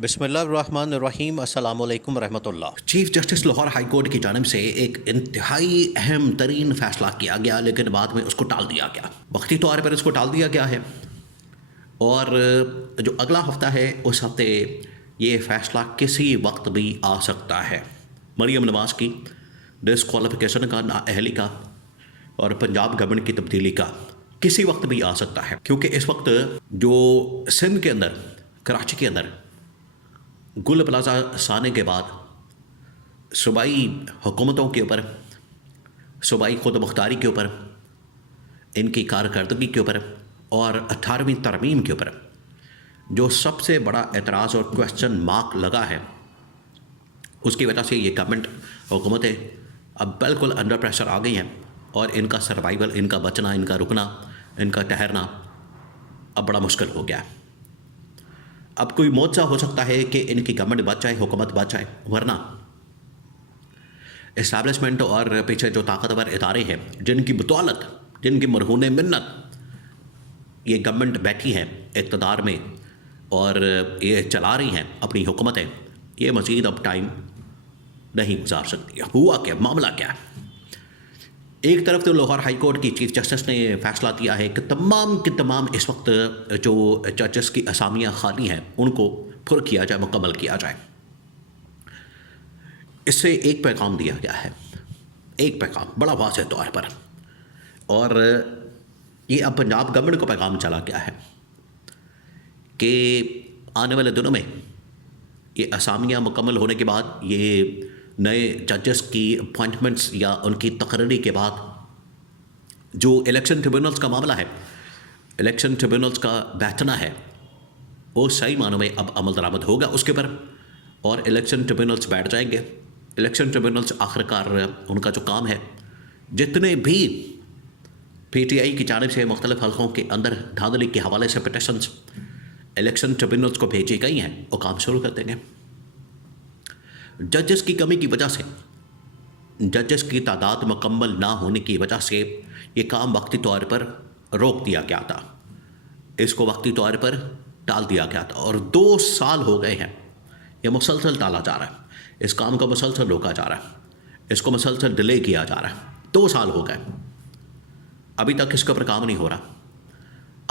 बिस्मिल्लाहिर्रहमानिर्रहीम अस्सलामुअलैकुम रहमतुल्लाह। Chief justice Lahore high court की जानिब से एक इंतहाई अहम तरीन फैसला किया गया, लेकिन बाद में उसको टाल दिया गया। वक्ती तौर पर इसको टाल दिया गया है और जो अगला हफ्ता है उस हफ्ते ये फ़ैसला किसी वक्त भी आ सकता है। मरियम नवाज़ की डिसक्वालिफिकेशन का, नाअहली का और पंजाब गवर्नमेंट की तब्दीली का किसी वक्त भी आ सकता है, क्योंकि इस वक्त जो सिंध के अंदर, कराची के अंदर गुल प्लाजा साने के बाद सूबाई हुकूमतों के ऊपर, सूबाई खुद मुख्तारी के ऊपर, इनकी कारकर्दगी के ऊपर और 18वीं तरमीम के ऊपर जो सबसे बड़ा एतराज़ और क्वेश्चन मार्क लगा है, उसकी वजह से ये गवर्नमेंट हुकूमतें अब बिल्कुल अंडर प्रेशर आ गई हैं और इनका सर्वाइवल, इनका बचना, इनका रुकना, इनका ठहरना अब बड़ा मुश्किल हो गया है। अब कोई मोर्चा हो सकता है कि इनकी गवर्नमेंट बच जाए, हुकूमत बच जाए, वरना इस्टेब्लिशमेंट और पीछे जो ताकतवर इदारे हैं जिनकी बदौलत, जिनकी मरहून मिन्नत ये गवर्नमेंट बैठी है इक़्तिदार में और ये चला रही हैं अपनी हुकूमतें, ये मज़ीद अब टाइम नहीं गुजार सकती। हुआ क्या, मामला क्या है? एक तरफ तो लाहौर हाई कोर्ट की चीफ जस्टिस ने फैसला किया है कि तमाम के तमाम इस वक्त जो जजेस की असामियाँ खाली हैं उनको पुर किया जाए, मुकम्मल किया जाए। इससे एक पैगाम दिया गया है, एक पैगाम बड़ा वाज़ेह तौर पर, और ये अब पंजाब गवर्नमेंट को पैगाम चला गया है कि आने वाले दिनों में ये असामियाँ मुकम्मल होने के बाद, ये नए जजेस की अपॉइंटमेंट्स या उनकी तकर्री के बाद जो इलेक्शन ट्रिब्यूनल्स का मामला है, इलेक्शन ट्रिब्यूनल्स का बैठना है, वो सही मानों में अब अमल दरामद होगा उसके ऊपर और इलेक्शन ट्रिब्यूनल्स बैठ जाएंगे। इलेक्शन ट्रिब्यूनल्स आखिरकार उनका जो काम है, जितने भी PTI की जानिब से मुख्तलिफ हल्कों के अंदर धांधली के हवाले से पिटिशंस इलेक्शन ट्रिब्यूनल्स को भेजी गई हैं, वो काम शुरू कर देंगे। जजेस की कमी की वजह से, जजेस की तादाद मुकम्मल ना होने की वजह से ये काम वक्ती तौर पर रोक दिया गया था, इसको वक्ती तौर पर टाल दिया गया था और 2 साल हो गए हैं ये मुसलसल टाला जा रहा है, इस काम को मुसलसल रोका जा रहा है, इसको मुसलसल डिले किया जा रहा है। 2 साल हो गए, अभी तक इसके ऊपर काम नहीं हो रहा।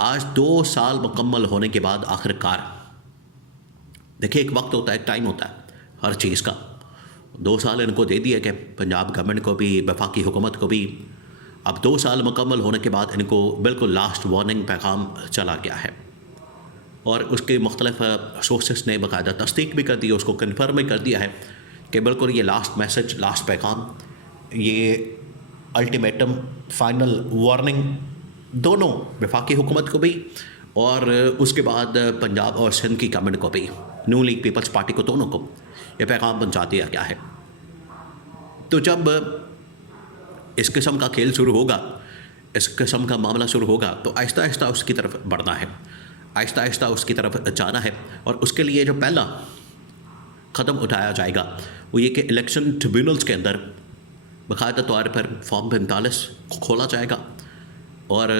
आज 2 साल मुकम्मल होने के बाद आखिरकार, देखिए एक वक्त होता है, एक टाइम होता है हर चीज़ का। 2 साल इनको दे दिए कि पंजाब गवर्नमेंट को भी, वफाकी हुकूमत को भी। अब 2 साल मुकम्मल होने के बाद इनको बिल्कुल लास्ट वार्निंग पैगाम चला गया है और उसके मुख्तलिफ सोर्सेस ने बाकायदा तस्दीक भी कर दी, उसको कन्फर्म भी कर दिया है कि बिल्कुल ये लास्ट मैसेज, लास्ट पैगाम, ये अल्टीमेटम, फाइनल वार्निंग दोनों वफाकी हुकूमत को भी और उसके बाद पंजाब और सिंध की गवर्नमेंट को भी, न्यू लीग पीपल्स पार्टी को, दोनों को ये पैगाम पहुंचा दिया गया है। तो जब इस किस्म का खेल शुरू होगा, इस किस्म का मामला शुरू होगा, तो आहिस्ता आहिस्ता उसकी तरफ बढ़ना है, आहिस्ता आहिस्ता उसकी तरफ जाना है और उसके लिए जो पहला कदम उठाया जाएगा वो ये कि इलेक्शन ट्रिब्यूनल्स के अंदर बाकायदा तौर पर फॉर्म 45 खोला जाएगा और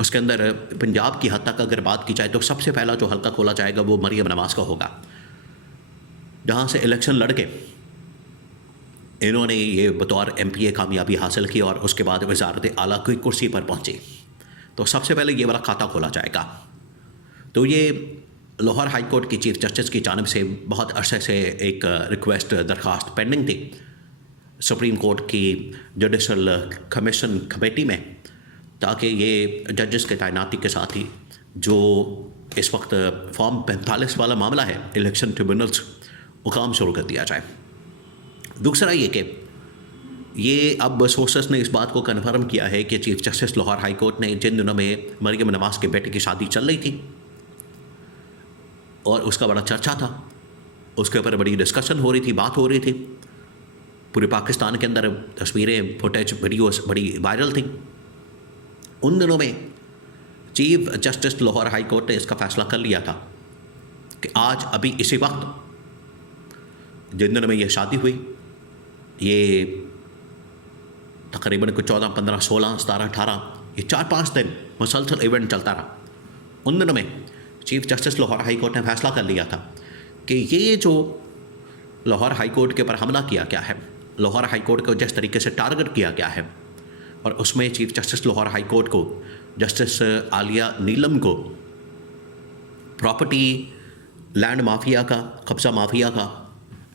उसके अंदर पंजाब की हद तक अगर बात की जाए तो सबसे पहला जो हल्का खोला जाएगा वो मरियम नवाज़ का होगा, जहाँ से इलेक्शन लड़ के इन्होंने ये बतौर MPA कामयाबी हासिल की और उसके बाद वज़ारत आला की कुर्सी पर पहुँची, तो सबसे पहले ये वाला खाता खोला जाएगा। तो ये लाहौर हाई कोर्ट की चीफ जस्टिस की जानिब से बहुत अरसे से एक रिक्वेस्ट, दरख्वास्त पेंडिंग थी सुप्रीम कोर्ट की जुडिशल कमीशन कमेटी में, ताकि ये जजेस के तैनाती के साथ ही जो इस वक्त फॉर्म 45 वाला मामला है इलेक्शन ट्रिब्यूनल्स, वो काम शुरू कर दिया जाए। दूसरा ये कि ये अब सोर्सेस ने इस बात को कन्फर्म किया है कि chief justice Lahore high court ने जिन दिनों में मरियम नवाज़ के बेटे की शादी चल रही थी और उसका बड़ा चर्चा था, उसके ऊपर बड़ी डिस्कशन हो रही थी, बात हो रही थी, पूरे पाकिस्तान के अंदर तस्वीरें, फुटेज, वीडियोस बड़ी वायरल थी, उन दिनों में chief justice Lahore high court ने इसका फ़ैसला कर लिया था कि आज अभी इसी वक्त जिन दिनों में ये शादी हुई, ये तकरीबन कुछ 14, 15, 16, 17, 18, ये 4-5 दिन मुसलसल इवेंट चलता रहा। उन दिनों में chief justice Lahore high court ने फैसला कर लिया था कि ये जो लाहौर हाई कोर्ट के ऊपर हमला किया गया है, लाहौर हाई कोर्ट को जिस तरीके से टारगेट किया गया है, और उसमें chief justice Lahore high court को जस्टिस आलिया नीलम को प्रॉपर्टी लैंड माफिया का, कब्ज़ा माफिया का,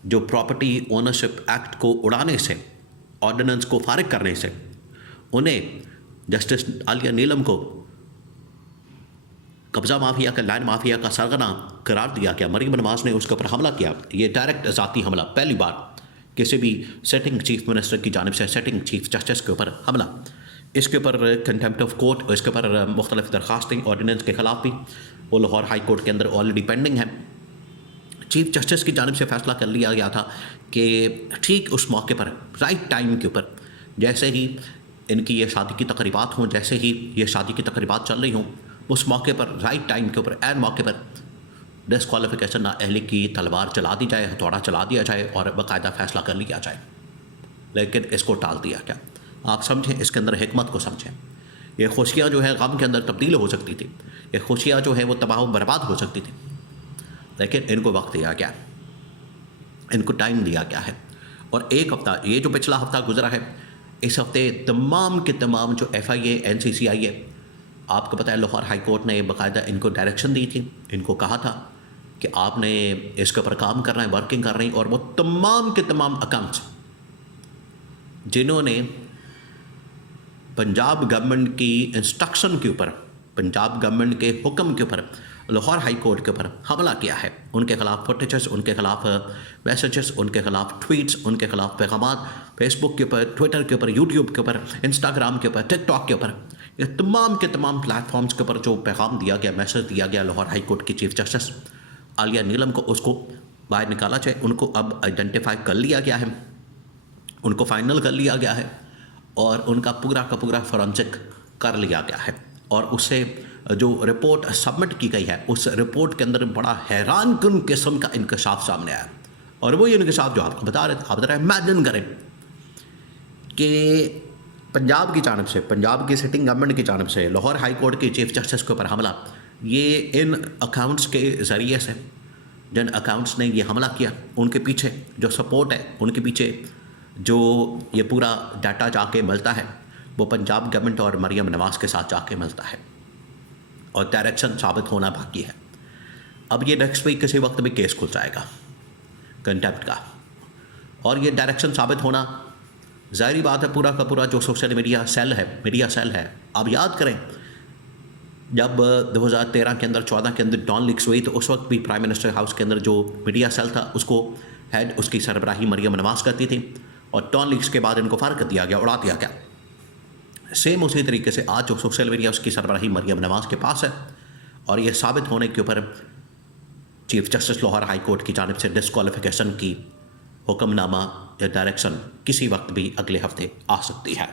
जो प्रॉपर्टी ओनरशिप एक्ट को उड़ाने से, ऑर्डिनेंस को फारिग करने से, उन्हें जस्टिस आलिया नीलम को कब्ज़ा माफिया का, लैंड माफिया का सरगना करार दिया गया। मरीम नवाज ने उसके ऊपर हमला किया। ये डायरेक्ट ज़ाती हमला, पहली बार किसी भी सेटिंग चीफ मिनिस्टर की जानिब से सेटिंग चीफ जस्टिस के ऊपर हमला। इसके ऊपर कंटेम्प्ट ऑफ कोर्ट, इसके ऊपर मुख्तलिफ दरख्वास्तें ऑर्डिनेंस के ख़िलाफ़ भी वो लाहौर हाई कोर्ट के अंदर ऑलरेडी पेंडिंग है। चीफ जस्टिस की जानिब से फैसला कर लिया गया था कि ठीक उस मौके पर, राइट टाइम के ऊपर, जैसे ही इनकी ये शादी की तकरीबात हों, जैसे ही ये शादी की तकरीबात चल रही हों, उस मौके पर, राइट टाइम के ऊपर, एन मौके पर डिस्क्वालिफिकेशन नाअहली की तलवार चला दी जाए, हथौड़ा चला दिया जाए और बाकायदा फ़ैसला कर लिया जाए। लेकिन इसको टाल दिया गया। आप समझें, इसके अंदर हिकमत को समझें। ये खुशियाँ जो है गम के अंदर तब्दील हो सकती थी, ये खुशियाँ जो है वो तबाह बर्बाद हो सकती थी, लेकिन इनको वक्त दिया गया, इनको टाइम दिया गया है। और एक हफ़्ता, ये जो पिछला हफ़्ता गुजरा है, इस हफ़्ते तमाम के तमाम जो FIA NCCI है, आपको पता है लाहौर हाई कोर्ट ने बाकायदा इनको डायरेक्शन दी थी, इनको कहा था कि आपने इसके ऊपर काम करना है, वर्किंग कर रही, और वो तमाम के तमाम अकाउंट्स जिन्होंने पंजाब गवर्नमेंट की इंस्ट्रक्शन के ऊपर, पंजाब गवर्नमेंट के हुक्म के ऊपर लाहौर हाई कोर्ट के ऊपर हमला किया है, उनके ख़िलाफ़ फुटेजेस, उनके ख़िलाफ़ मैसेजेस, उनके ख़िलाफ़ ट्वीट्स, उनके ख़िलाफ़ पैगामात फेसबुक के ऊपर, ट्विटर के ऊपर, यूट्यूब के ऊपर, इंस्टाग्राम के ऊपर, टिकटॉक के ऊपर, ये तमाम के तमाम प्लेटफॉर्म्स के ऊपर जो पैगाम दिया गया, मैसेज दिया गया लाहौर हाई कोर्ट की चीफ जस्टिस आलिया नीलम को, उसको बाहर निकाला जाए। उनको अब आइडेंटिफाई कर लिया गया है, उनको फाइनल कर लिया गया है, और उनका पूरा का पूरा फॉरेंसिक कर लिया गया है। और उससे जो रिपोर्ट सबमिट की गई है, उस रिपोर्ट के अंदर बड़ा हैरान कुन किस्म का इंकशाफ सामने आया। और वो ये इंकशाफ जो आपको बता रहे थे, आप ज़रा इमेजिन करें कि पंजाब की जानब से, पंजाब की सिटिंग गवर्नमेंट की जानब से लाहौर हाई कोर्ट की चीफ जस्टिस के ऊपर हमला, ये इन अकाउंट्स के ज़रिए से, जिन अकाउंट्स ने ये हमला किया, उनके पीछे जो सपोर्ट है, उनके पीछे जो ये पूरा डाटा जाके मिलता है, वो पंजाब गवर्नमेंट और मरीम नवाज़ के साथ जाके मिलता है, और डायरेक्शन साबित होना बाकी है। अब ये नेक्स्ट वीक किसी वक्त भी केस खुल जाएगा कंटेम्प्ट का, और ये डायरेक्शन साबित होना ज़ाहिरी बात है, पूरा का पूरा जो सोशल मीडिया सेल है, मीडिया सेल है। आप याद करें, जब 2013 के अंदर, 14 के अंदर डॉन लीक्स हुई, तो उस वक्त भी प्राइम मिनिस्टर हाउस के अंदर जो मीडिया सेल था, उसको हेड, उसकी सरबराही मरीम नवाज़ करती थी, और डॉन लीक्स के बाद इनको फारिग कर दिया गया, उड़ा दिया गया। सेम उसी तरीके से आज जो सोशल मीडिया, उसकी सरबराही मरीम नवाज़ के पास है, और ये साबित होने के ऊपर chief justice Lahore high court की जानिब से डिस्क्वालिफिकेशन की हुक्मनामा या डायरेक्शन किसी वक्त भी अगले हफ्ते आ सकती है।